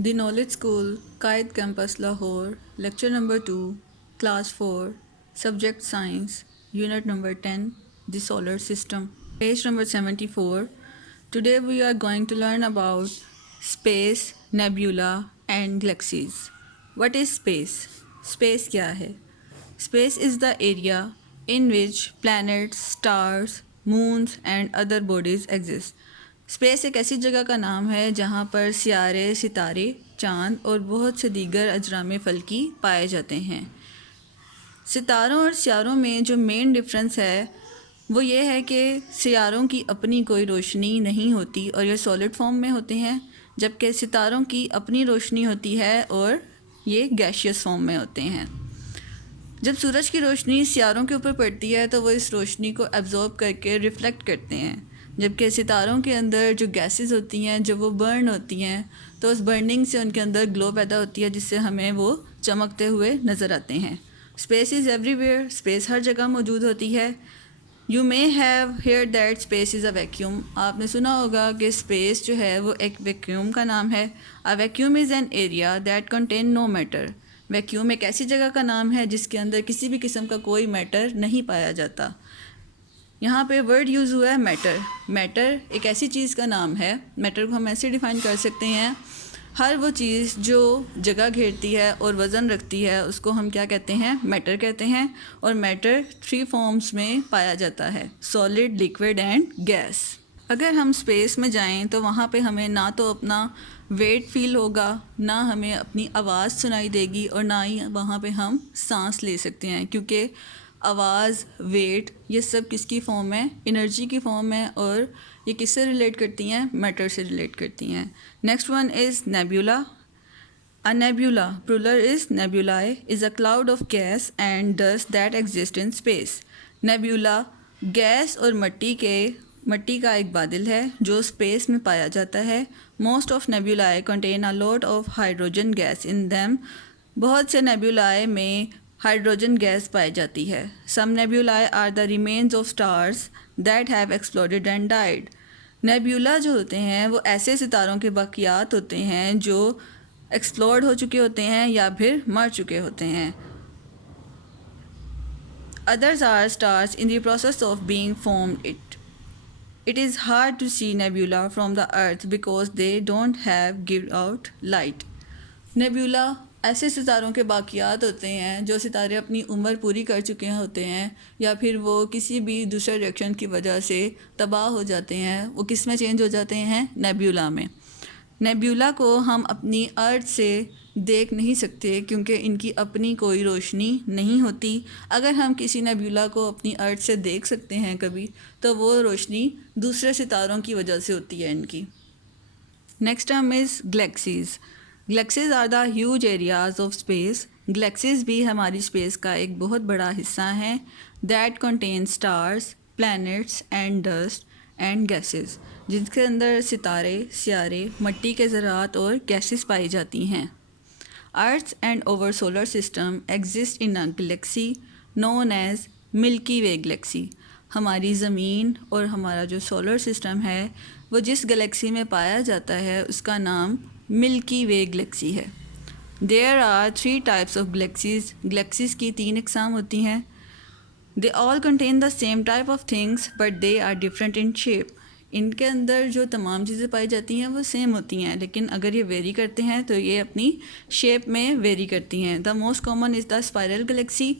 The Knowledge School, Qaid Campus, Lahore, Lecture number 2, Class 4, Subject Science, Unit number 10, The Solar System, page number 74. Today we are going to learn about space, nebula, and galaxies. What is space? Space kya hai? Space is the area in which planets, stars, moons, and other bodies exist. Space एक ऐसी जगह का नाम है जहाँ पर सियारे, सितारे, चाँद और बहुत से दीगर अजराम फ़ल्की पाए जाते हैं. सितारों और सियारों में जो मेन डिफरेंस है वो ये है कि सियारों की अपनी कोई रोशनी नहीं होती और ये सॉलिड फॉर्म में होते हैं, जबकि सितारों की अपनी रोशनी होती है और ये गैशियस फॉर्म में होते हैं. जब सूरज की रोशनी सियारों के ऊपर पड़ती है तो वो इस रोशनी को एब्जॉर्ब करके रिफ़्लेक्ट करते हैं, जबकि सितारों के अंदर जो गैसेस होती हैं जब वो बर्न होती हैं तो उस बर्निंग से उनके अंदर ग्लो पैदा होती है जिससे हमें वो चमकते हुए नज़र आते हैं. स्पेस इज़ एवरीवेयर, स्पेस हर जगह मौजूद होती है. You may have hear that space is a vacuum. आपने सुना होगा कि स्पेस जो है वो एक वैक्यूम का नाम है. A vacuum is an area that contain no matter. Vacuum एक ऐसी जगह का नाम है जिसके अंदर किसी भी किस्म का कोई मैटर नहीं पाया जाता. यहाँ पे वर्ड यूज़ हुआ है मैटर. मैटर एक ऐसी चीज़ का नाम है. मैटर को हम ऐसे डिफ़ाइन कर सकते हैं, हर वो चीज़ जो जगह घेरती है और वज़न रखती है उसको हम क्या कहते हैं? मैटर कहते हैं. और मैटर 3 फॉर्म्स में पाया जाता है: सॉलिड, लिक्विड एंड गैस. अगर हम स्पेस में जाएं तो वहाँ पे हमें ना तो अपना वेट फील होगा, ना हमें अपनी आवाज़ सुनाई देगी और ना ही वहाँ पे हम सांस ले सकते हैं, क्योंकि आवाज़, वेट, ये सब किसकी फ़ॉर्म है? एनर्जी की फ़ॉर्म है. और ये किससे रिलेट करती हैं? मैटर से रिलेट करती हैं. Next one is nebula. A nebula, plural is nebulae, is a cloud of gas and dust that exist in space. Nebula gas और मट्टी का एक बादल है जो स्पेस में पाया जाता है. Most of nebulae contain a lot of hydrogen gas in them. बहुत से nebulae में हाइड्रोजन गैस पाई जाती है. Some nebulae are the remains of stars that have exploded and died. Nebula जो होते हैं वो ऐसे सितारों के बाक़ियात होते हैं जो एक्सप्लोड हो चुके होते हैं या फिर मर चुके होते हैं. Others are stars in the process of being formed. It is hard to see nebula from the earth because they don't have give out light. Nebula ऐसे सितारों के बाक़ियात होते हैं जो सितारे अपनी उम्र पूरी कर चुके होते हैं या फिर वो किसी भी दूसरे रिएक्शन की वजह से तबाह हो जाते हैं. वो किस में चेंज हो जाते हैं? नेब्यूला में. नेब्यूला को हम अपनी अर्थ से देख नहीं सकते क्योंकि इनकी अपनी कोई रोशनी नहीं होती. अगर हम किसी नेब्यूला को अपनी अर्थ से देख सकते हैं कभी, तो वो रोशनी दूसरे सितारों की वजह से होती है इनकी. Next term is galaxies. Galaxies are the huge areas of space. Galaxies भी हमारी स्पेस का एक बहुत बड़ा हिस्सा हैं. That contain stars, planets and dust and gases, जिनके अंदर सितारे, सियारे, मट्टी के ज़रात और गैसेस पाई जाती हैं. Earth and over solar system exist in a galaxy known as Milky Way galaxy. हमारी ज़मीन और हमारा जो सोलर सिस्टम है वो जिस गैलेक्सी में पाया जाता है उसका नाम मिल्की वे गैलेक्सी है. There are 3 types of galaxies. Galaxies की 3 इकसाम होती हैं. They all contain the same type of things but they are different in shape. इनके अंदर जो तमाम चीज़ें पाई जाती हैं वो सेम होती हैं, लेकिन अगर ये वेरी करते हैं तो ये अपनी शेप में वेरी करती हैं. The most common is the spiral Galaxy.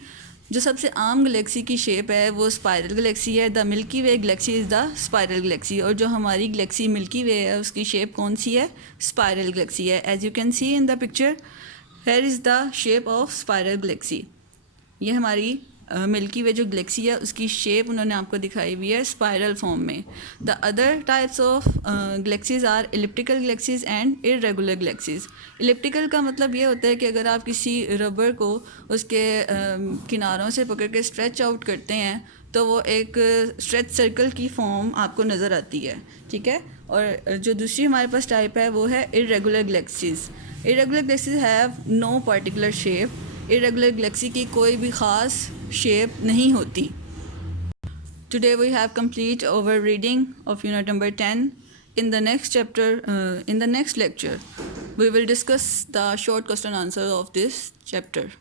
जो सबसे आम गैलेक्सी की शेप है वो स्पायरल गैलेक्सी है. The milky Way Galaxy is the spiral Galaxy. और जो हमारी गैलेक्सी मिल्की वे है उसकी शेप कौन सी है? स्पायरल गैलेक्सी है. As you can see in the picture, here is the shape of spiral galaxy. ये हमारी मिल्की वे जो गैलेक्सी है उसकी शेप उन्होंने आपको दिखाई हुई है स्पायरल फॉर्म में. The other types of galaxies are elliptical galaxies and irregular galaxies. Elliptical का मतलब ये होता है कि अगर आप किसी रबर को उसके किनारों से पकड़ के स्ट्रेच आउट करते हैं तो वो एक स्ट्रेच सर्कल की फॉर्म आपको नज़र आती है. ठीक है. और जो दूसरी हमारे पास टाइप है वो है irregular galaxies. Irregular galaxies have no particular shape. Irregular galaxy की कोई भी ख़ास शेप नहीं होती. Today we have complete our reading of unit number 10. In the next lecture, We will discuss the short question answer of this chapter.